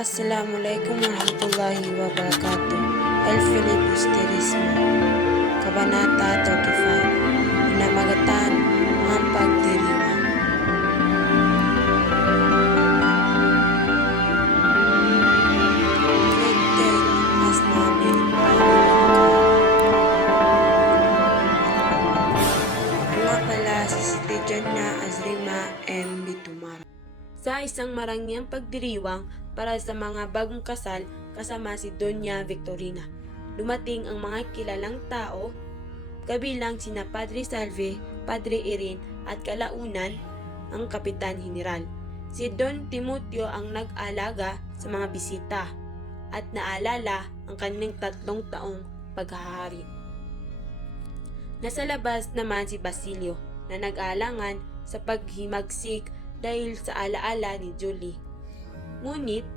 Assalamualaikum warahmatullahi wabarakatuh. El Filibusterismo, Kabanata 35, Pinamagatan ang pagdiriwang. Grade 10, as namin nga pala si Tejana Azrima M. Bitumara. Sa isang marangyang pagdiriwang para sa mga bagong kasal kasama si Doña Victorina. Dumating ang mga kilalang tao, kabilang sina Padre Salve, Padre Irin at kalaunan ang Kapitan General. Si Don Timoteo ang nag-alaga sa mga bisita at naalala ang kanyang 3 taong paghahari. Nasa labas naman si Basilio na nag-aalangan sa paghimagsik dahil sa alaala ni Julie. Ngunit,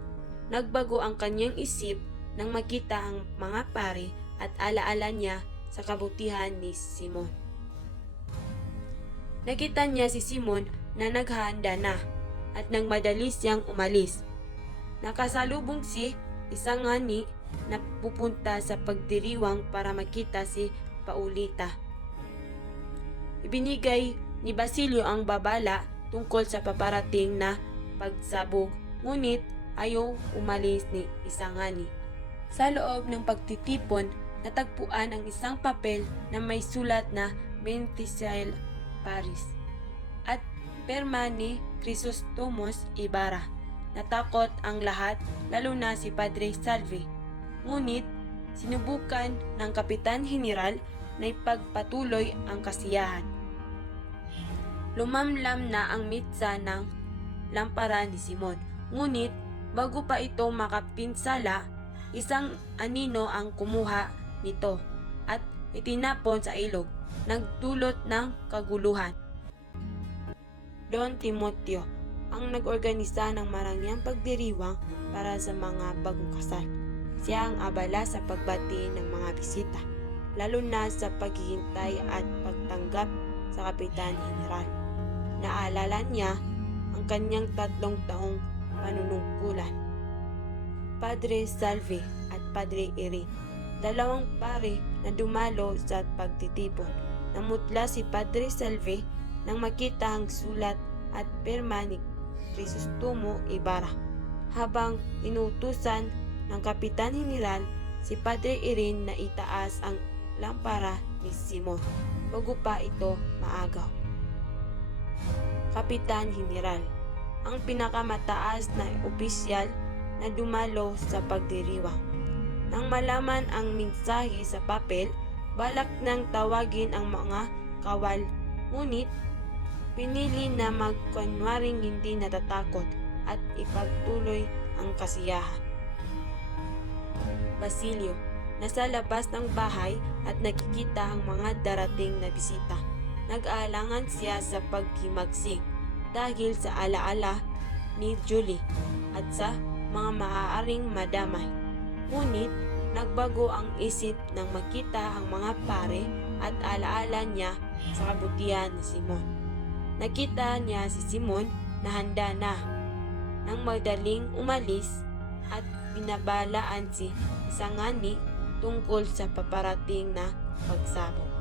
nagbago ang kanyang isip nang makita ang mga pare at alaala niya sa kabutihan ni Simon. Nakita niya si Simon na naghahanda na at nang madali siyang umalis. Nakasalubong si isang ngani na pupunta sa pagdiriwang para makita si Paulita. Ibinigay ni Basilio ang babala tungkol sa paparating na pagsabog, ngunit ayaw umalis ni isang ngani. Sa loob ng pagtitipon, natagpuan ang isang papel na may sulat na Mentisel Paris at perma ni Crisostomos Ibarra. Natakot ang lahat, lalo na si Padre Salve. Ngunit sinubukan ng Kapitan General na ipagpatuloy ang kasiyahan. Lumamlam na ang mitsa ng lampara ni Simon. Ngunit bago pa ito makapinsala, isang anino ang kumuha nito at itinapon sa ilog, nagdulot ng kaguluhan. Don Timoteo ang nag-organisa ng marangyang pagdiriwang para sa mga bagong kasal. Siya ang abala sa pagbati ng mga bisita, lalo na sa paghihintay at pagtanggap sa Kapitan General. Naalala niya ang kanyang 3 taong panunungkulan. Padre Salve at Padre Irin, 2 pare na dumalo sa pagtitipon. Namutla si Padre Salve nang makita ang sulat at perma ni Crisostomo Ibarra. Habang inutusan ng Kapitan General si Padre Irin na itaas ang lampara ni Simon bago pa ito maagaw. Kapitan General, ang pinakamataas na opisyal na dumalo sa pagdiriwang. Nang malaman ang mensahe sa papel, balak nang tawagin ang mga kawal, ngunit pinili na magkunwaring hindi natatakot at ipagtuloy ang kasiyahan. Basilio, nasa labas ng bahay at nakikita ang mga darating na bisita. Nag-aalangan siya sa paghimagsik dahil sa alaala ni Julie at sa mga maaaring madamay. Ngunit nagbago ang isip nang makita ang mga pare at alaala niya sa kabutihan ni Simon. Nakita niya si Simon na handa na nang madaling umalis at binabalaan si isang ngani tungkol sa paparating na pagsabog.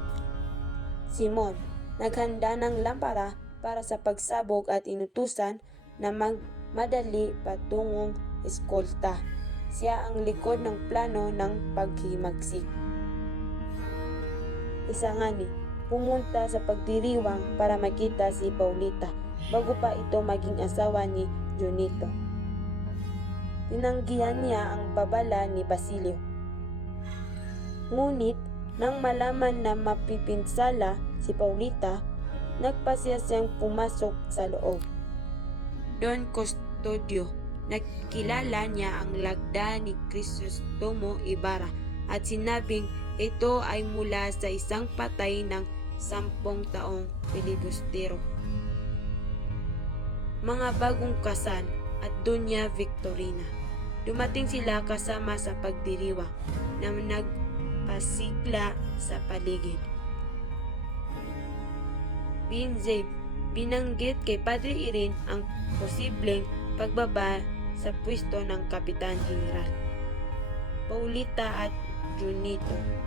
Simon, naghanda ng lampara para sa pagsabog at inutusan na magmadali patungong eskolta. Siya ang likod ng plano ng paghimagsik. Isa ngani, pumunta sa pagdiriwang para makita si Paulita bago pa ito maging asawa ni Junito. Tinanggihan niya ang babala ni Basilio. Ngunit nang malaman na mapipinsala si Paulita, nagpasya siyang pumasok sa loob. Don Custodio, nakilala niya ang lagda ni Crisostomo Ibarra at sinabing ito ay mula sa isang patay ng 10 taong filibustero. Mga bagong kasal at Doña Victorina. Dumating sila kasama sa pagdiriwang na nagpasigla sa paligid. Binanggit kay Padre Irin ang posibleng pagbaba sa pwesto ng Kapitan General. Paulita at Junito